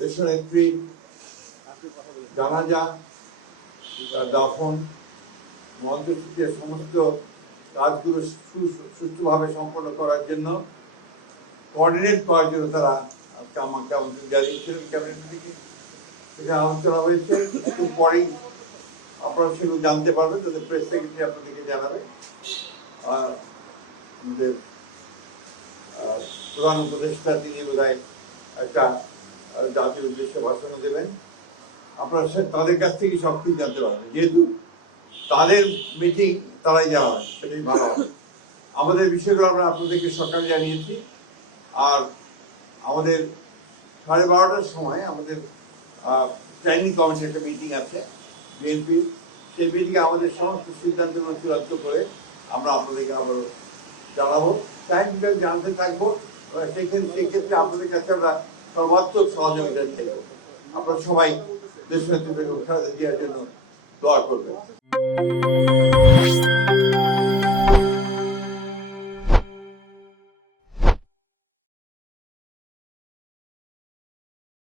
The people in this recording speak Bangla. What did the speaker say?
দেশনেত্রী জানাজা, দাফন, মন্ত্রসূচির সমস্ত কাজগুলো সুষ্ঠুভাবে সম্পন্ন করার জন্য কোঅর্ডিনেট করার জন্য তারা আমাকে আমন্ত্রণ জানিয়েছিলেন ক্যাবিনেট থেকে। সেখানে আলোচনা হয়েছে, একটু পরেই আপনারা সেগুলো জানতে পারবেন, তাদের প্রেস সেক্রেটারি আপনাদেরকে জানাবে। আর আমাদের প্রধান উপদেষ্টা তিনি বোধহয় একটা জাতির উদ্দেশ্যে ভাষণ দেবেন। আপনারা তাদের কাছ থেকে সব কিছু জানতে পারবেন, যেহেতু তাদের মিটিং তারাই জানাবেন, সেটাই ভালো হবে। আমাদের বিষয়গুলো আমরা আপনাদেরকে সকালে জানিয়েছি। আর আমাদের 12:30টার সময় আমাদের প্ল্যানিং কমিটির একটা মিটিং আছে বিএনপির। সেই মিটিংয়ে আমাদের সমস্ত সিদ্ধান্তগুলো চূড়ান্ত করে আমরা আপনাদেরকে আবারও জানাবো। টাইমটা জানতে থাকবো, সেক্ষেত্রে আপনাদের কাছে আমরা সর্বাত্মক সহযোগিতা চাইব। আপনারা সবাই দেশনেত্রী বেগম খালেদা জিয়ার জন্য দোয়া করবেন।